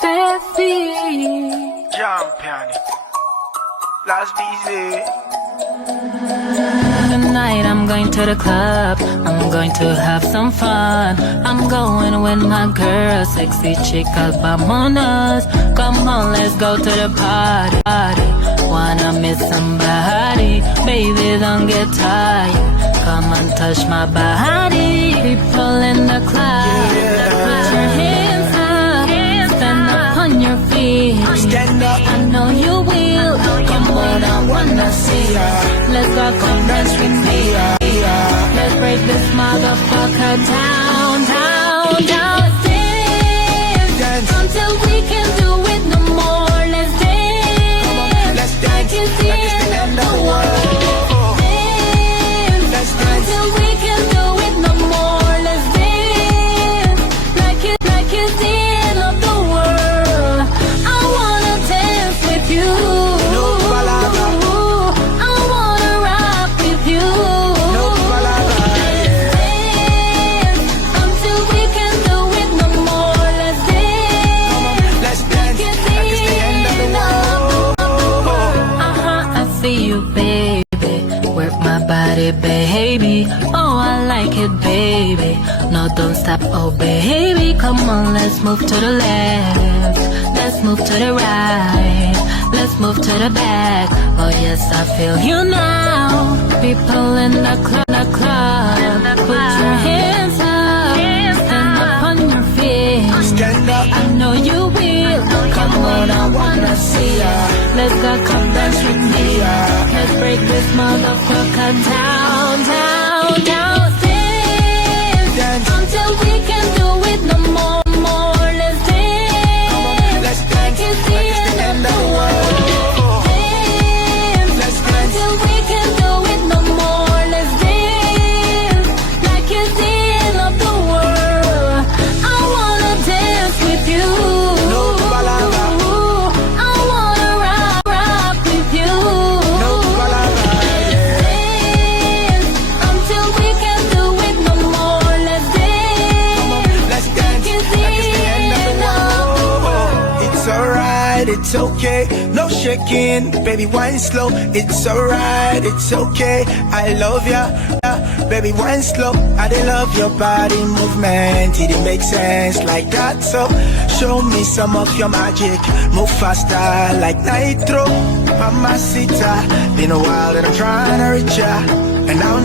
Steffi. Champion. Last busy. Tonight I'm going to the club, I'm going to have some fun. I'm going with my girl, sexy chick Albamonas. Come on, let's go to the party. Wanna meet somebody, baby, don't get tired. Come and touch my body. People in the club, put your hands up, stand up on your feet. Stand up. I know you will. Come on, I wanna see ya. Let's go, come dance with me. Let's break this motherfucker down, down, down. Dance until we can do it no more. Let's dance. Let's dance. Like it's the end of the world. Dance until we can do it no more. Let's dance. Like it's the end of the world. I wanna dance with you. No palabra. I wanna rock with you. No palabra. Dance until we can do it no more. Let's dance. Let's dance. Like it's the end of the world. I see you, baby. Work my body, baby. Oh, I like it, baby. No, don't stop, oh, baby. Come on, let's move to the left. Let's move to the right. Let's move to the back. Oh, yes, I feel you now. People in the club, put your hands up. Stand up on your feet. Stand up. I know you will. Come on, I wanna see ya. Let's go, come dance with me. Let's break this motherfucker down, down, down. Dance until we can do it no more, more. Let's dance. Let's dance. Like it's the end of the world. Dance. Let's dance. Until we can do it no more. Let's dance. Like it's the end of the world. I wanna dance with you. No palabra. I wanna rock with you. No palabra. Dance until we can do it no more. Let's dance. Let's dance. Like it's Like it's the end of the world. It's alright, it's okay. No shaking, baby, wine slow. It's alright, it's okay. I love ya, baby, wine slow. I dey love your body movement. It dey make sense like that. So show me some of your magic. Move faster like nitro. Mamacita, been a while and I'm trying to reach ya. And now